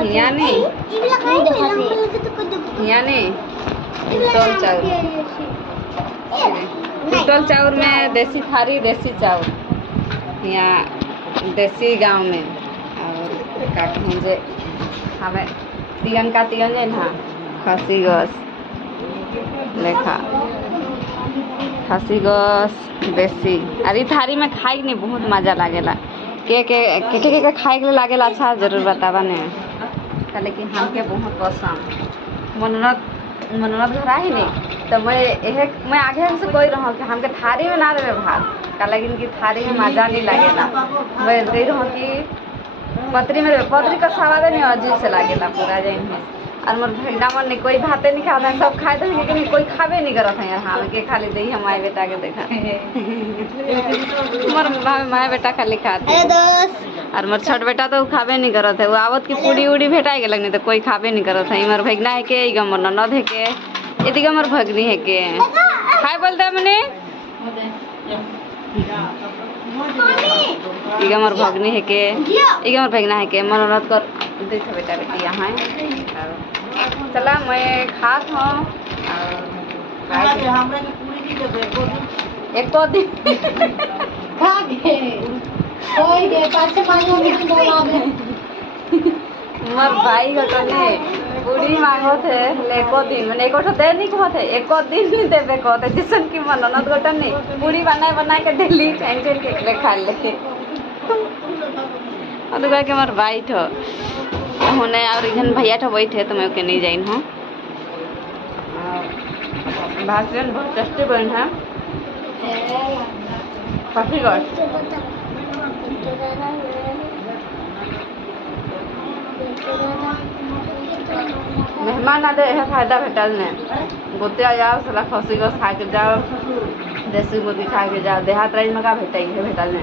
हिया नहीं टोल चाउर टोल चाउर में देसी थारी देसी चाउर यहाँ देसी गांव में और का कहूँ जे हमें तियन का तियन है ना खसी गस लेखा खसी गस देसी अरे थारी में खाई नहीं बहुत मजा लागेला के खाए के लागेला अच्छा जरूर बतावा ने लेकिन हमके बहुत पसंद मनोरथ घर ही नहीं तो मैं आगे से कोई रहा कि हमके थारी में ना देवे भात का लेकिन कि थारी में मजा नहीं लागेला मैं दे रहा कि पतरी में पतरी का स्वाद नहीं अजीब से लागेला पूरा जैन है और मोर भैया मन नहीं कोई भाते नहीं खाता सब खाए थे लेकिन कोई खाबे नहीं करत है यार हम के खाली दे हम माए बेटा के देखा मोर माए बेटा खाली खाते और मोर छोट बेटा तो खाबे नहीं करत है वो आवत की पूड़ी उड़ी भेटाई गेल नहीं तो कोई खाबे नहीं करत है मोर भैया है के इगा मोर ननद है के इदिगा मोर भगनी है के खाए बोलते मने इगा मोर भगनी है के इगा मोर भगना है के मोर ननद कर देख बेटा बेटी यहाँ चला मैं खात हूँ एक तो दिन मोर भाई घटने पूरी मांगो थे एको दिन मैंने एको तो दे नहीं कहते एको दिन नहीं देवे कहते जिसन की मन ननद गोटन नहीं पूरी बना के डेली टाइम के खा ले और के मोर भाई ठो होने और इधन भैया ठो बैठे तो मैं ओके नहीं जाइन हूँ भाषण बहुत टेस्टी बन है काफी गॉड मेहमान आते है फायदा भेटल ने गोते आ जाओ सला खसी गस खा के जाओ देसी मुर्गी खा के जाओ देहात राइज में का भेटाई है भेटल ने